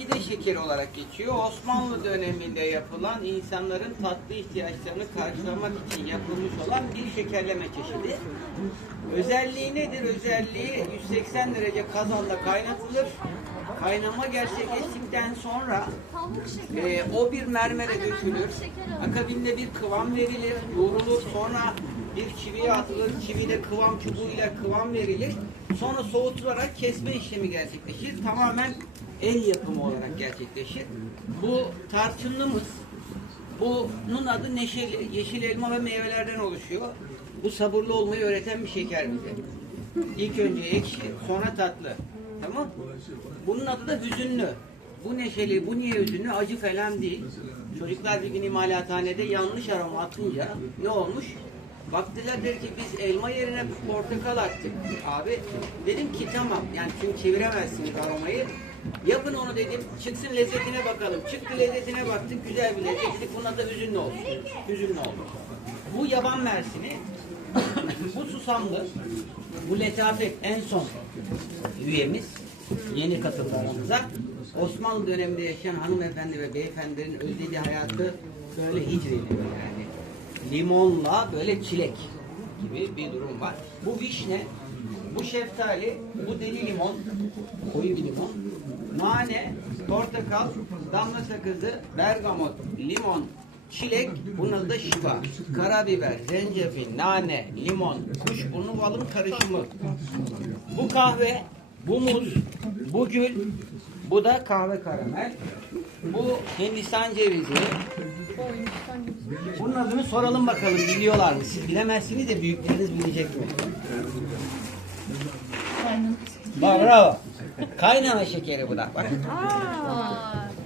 pide şekeri olarak geçiyor. Osmanlı döneminde yapılan insanların tatlı ihtiyaçlarını karşılamak için yapılmış olan bir şekerleme çeşidi. Özelliği nedir? Özelliği 180 derece kazanda kaynatılır. Kaynama gerçekleştikten sonra e, o bir mermere dökülür. Akabinde bir kıvam verilir, yoğrulur. Sonra bir çiviye atılır. Çivide kıvam çubuğuyla kıvam verilir. Sonra soğutularak kesme işlemi gerçekleşir. Tamamen el yapımı olarak gerçekleşir. Bu tarçınlımız. Bunun adı neşeli, yeşil elma ve meyvelerden oluşuyor. Bu sabırlı olmayı öğreten bir şeker bize. İlk önce ekşi, sonra tatlı. Tamam? Bunun adı da hüzünlü. Bu neşeli, bu niye hüzünlü? Acı falan değil. Çocuklar bir gün imalathanede yanlış aroma atınca ne olmuş? Baktılar der ki biz elma yerine portakal attık abi. Dedim ki tamam yani çünkü çeviremezsiniz aromayı. Yapın onu dedim. Çıksın lezzetine bakalım. Çıktı lezzetine baktık. Güzel bir lezzet. Buna da hüzünlü olsun. Hüzünlü oldu. Bu yaban mersini. Bu susamlı. Bu letafet en son üyemiz. Yeni katıldı aramıza. Osmanlı döneminde yaşayan hanımefendi ve beyefendilerin özlediği hayatı böyle hicriyle yani. Limonla böyle çilek gibi bir durum var. Bu vişne, bu şeftali, bu deli limon, koyu bir limon, nane, portakal, damla sakızı, bergamot, limon, çilek, bunun da şifa. Karabiber, zencefil, nane, limon, kuşburnu, balın karışımı. Bu kahve, bu muz, bu gül, bu da kahve karamel. Bu Hindistan cevizi. Bunun adını soralım bakalım biliyorlar mı? Siz bilemezsiniz de büyükleriniz bilecek mi? Bravo. Kaynana şekeri bu da. Bak.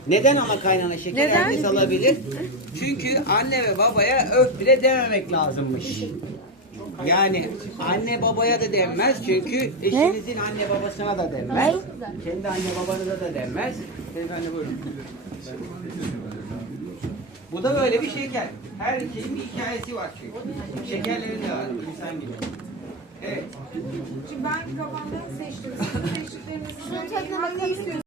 Neden ama kaynana şekeri Neden? herkes alabilir? Çünkü anne ve babaya öf bile dememek lazımmış. Yani anne babaya da denmez çünkü eşinizin anne babasına da denmez. Kendi anne babanıza da denmez. Beyefendi buyurun. Bu da böyle bir şeker. Her şeyin bir hikayesi var çünkü. Şekerlerin de var insan gibi. Evet. Şimdi ben kafamda seçtim. Sizin seçtiklerinizin hangi istiyorsunuz?